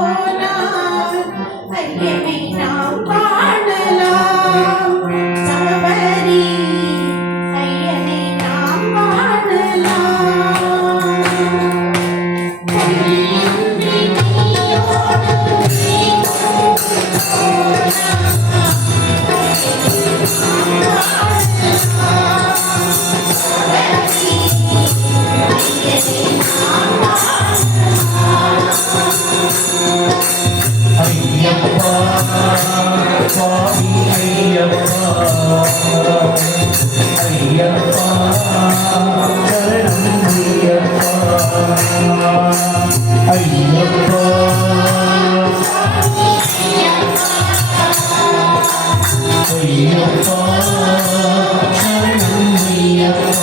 போனால் ஐயனை நாம் பாடலாம். சபரி ஐயனை நாம் பாடலாம். கையின்றி நீயோடு ஐயப்பா சுவாமி ஐயப்பா ஐயப்பா சரணம் ஐயப்பா ஐயப்பா ஐயப்பா சரணம் ஐயப்பா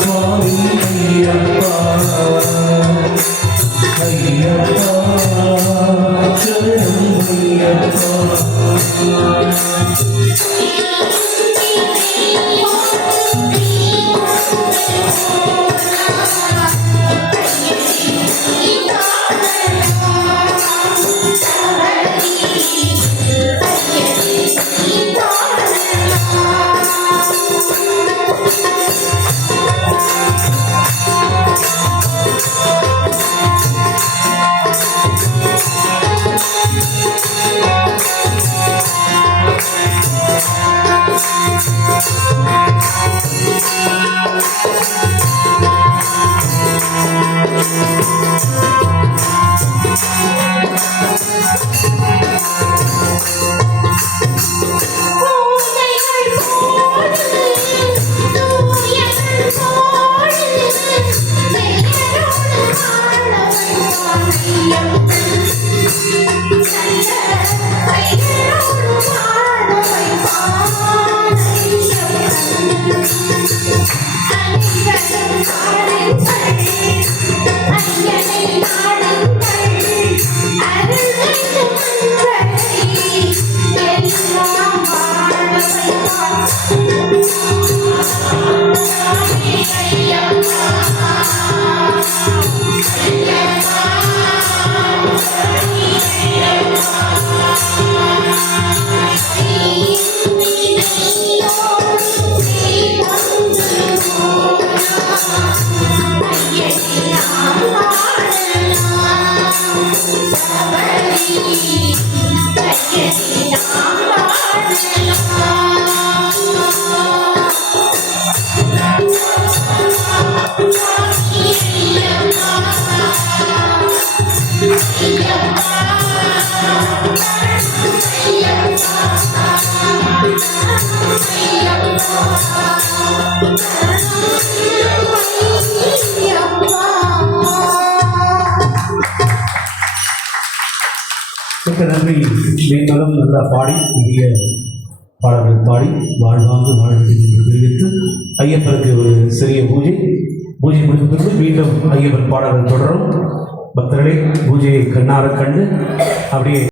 சுவாமி ஐயப்பா ஐயப்பா சரணம் ஐயப்பா நன்றி. நீங்களும் நல்லா பாடி நிறைய பாடல்கள் பாடி வாழ்வாங்கு வாழ்ந்து என்று தெரிவித்து ஐயப்பனுக்கு ஒரு சிறிய பூஜை முடிந்த பிறகு மீண்டும் ஐயப்பன் பாடல்கள் தொடரும். பக்தர்களே பூஜையை கண்ணார கண்டு அப்படியே